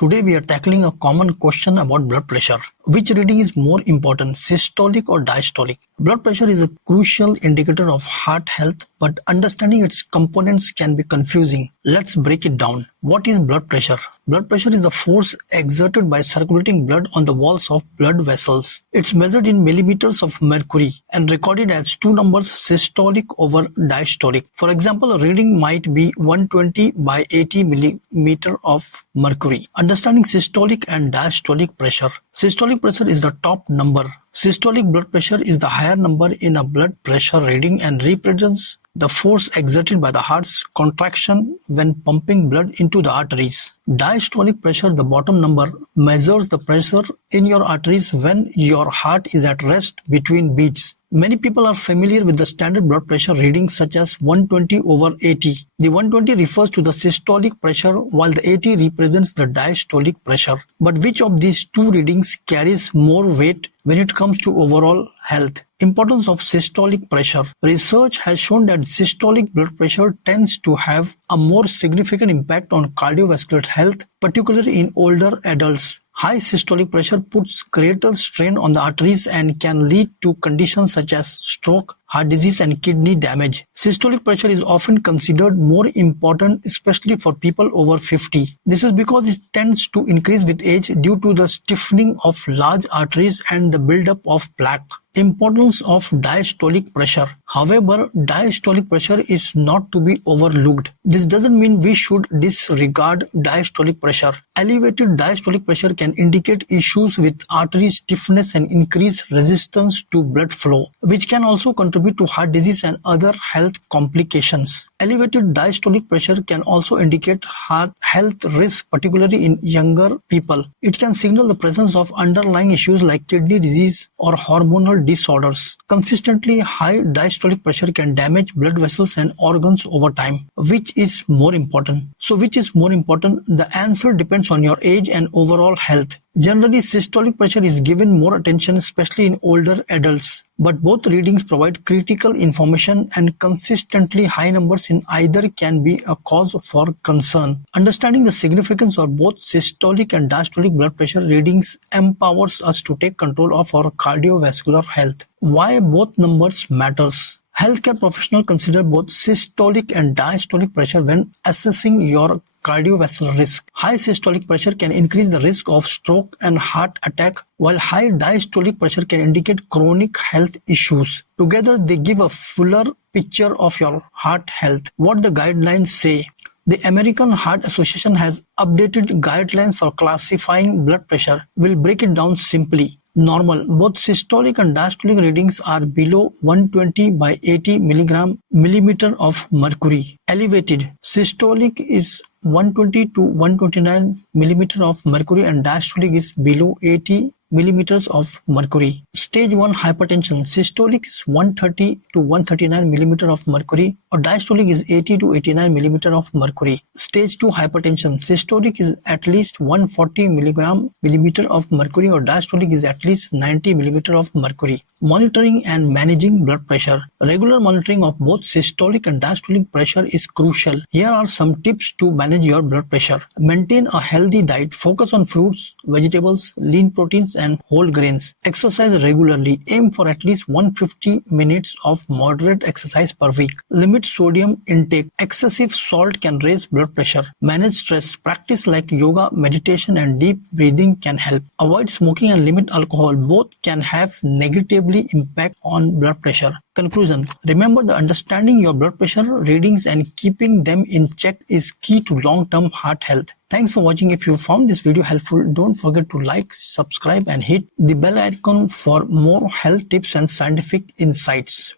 Today we are tackling a common question about blood pressure. Which reading is more important, systolic or diastolic? Blood pressure is a crucial indicator of heart health, but understanding its components can be confusing. Let's break it down. What is blood pressure? Blood pressure is the force exerted by circulating blood on the walls of blood vessels. It's measured in millimeters of mercury and recorded as two numbers, systolic over diastolic. For example, a reading might be 120 by 80 millimeter of mercury. Understanding systolic and diastolic pressure. Systolic pressure is the top number. Systolic blood pressure is the higher number in a blood pressure reading and represents the force exerted by the heart's contraction when pumping blood into the arteries. Diastolic pressure, the bottom number, measures the pressure in your arteries when your heart is at rest between beats. Many people are familiar with the standard blood pressure readings such as 120 over 80. The 120 refers to the systolic pressure while the 80 represents the diastolic pressure. But which of these two readings carries more weight when it comes to overall health? Importance of systolic pressure. Research has shown that systolic blood pressure tends to have a more significant impact on cardiovascular health, particularly in older adults. High systolic pressure puts greater strain on the arteries and can lead to conditions such as stroke, heart disease, and kidney damage. Systolic pressure is often considered more important, especially for people over 50. This is because it tends to increase with age due to the stiffening of large arteries and the buildup of plaque. Importance of diastolic pressure. However, diastolic pressure is not to be overlooked. This doesn't mean we should disregard diastolic pressure. Elevated diastolic pressure can indicate issues with artery stiffness and increased resistance to blood flow, which can also contribute to heart disease and other health complications. Elevated diastolic pressure can also indicate heart health risk, particularly in younger people. It can signal the presence of underlying issues like kidney disease or hormonal disorders. Consistently high diastolic pressure can damage blood vessels and organs over time. Which is more important? So which is more important? The answer depends on your age and overall health. Generally, systolic pressure is given more attention, especially in older adults. But both readings provide critical information, and consistently high numbers in either can be a cause for concern. Understanding the significance of both systolic and diastolic blood pressure readings empowers us to take control of our cardiovascular health. Why both numbers matters? Healthcare professionals consider both systolic and diastolic pressure when assessing your cardiovascular risk. High systolic pressure can increase the risk of stroke and heart attack, while high diastolic pressure can indicate chronic health issues. Together, they give a fuller picture of your heart health. What the guidelines say. The American Heart Association has updated guidelines for classifying blood pressure. We'll break it down simply. Normal. Both systolic and diastolic readings are below 120 by 80 millimeter of mercury. Elevated. Systolic is 120 to 129 millimeter of mercury and diastolic is below 80 millimeters of mercury. Stage 1 hypertension. Systolic is 130 to 139 millimeter of mercury or diastolic is 80 to 89 millimeter of mercury. Stage 2 hypertension. Systolic is at least 140 millimeter of mercury or diastolic is at least 90 millimeter of mercury. Monitoring and managing blood pressure. Regular monitoring of both systolic and diastolic pressure is crucial. Here are some tips to manage your blood pressure. Maintain a healthy diet. Focus on fruits, vegetables, lean proteins, and whole grains. Exercise regularly. Aim for at least 150 minutes of moderate exercise per week. Limit sodium intake. Excessive salt can raise blood pressure. Manage stress. Practice like yoga, meditation, and deep breathing can help. Avoid smoking and limit alcohol. Both can have negatively impact on blood pressure. Conclusion. Remember that understanding your blood pressure readings and keeping them in check is key to long-term heart health. Thanks for watching. If you found this video helpful, don't forget to like, subscribe, and hit the bell icon for more health tips and scientific insights.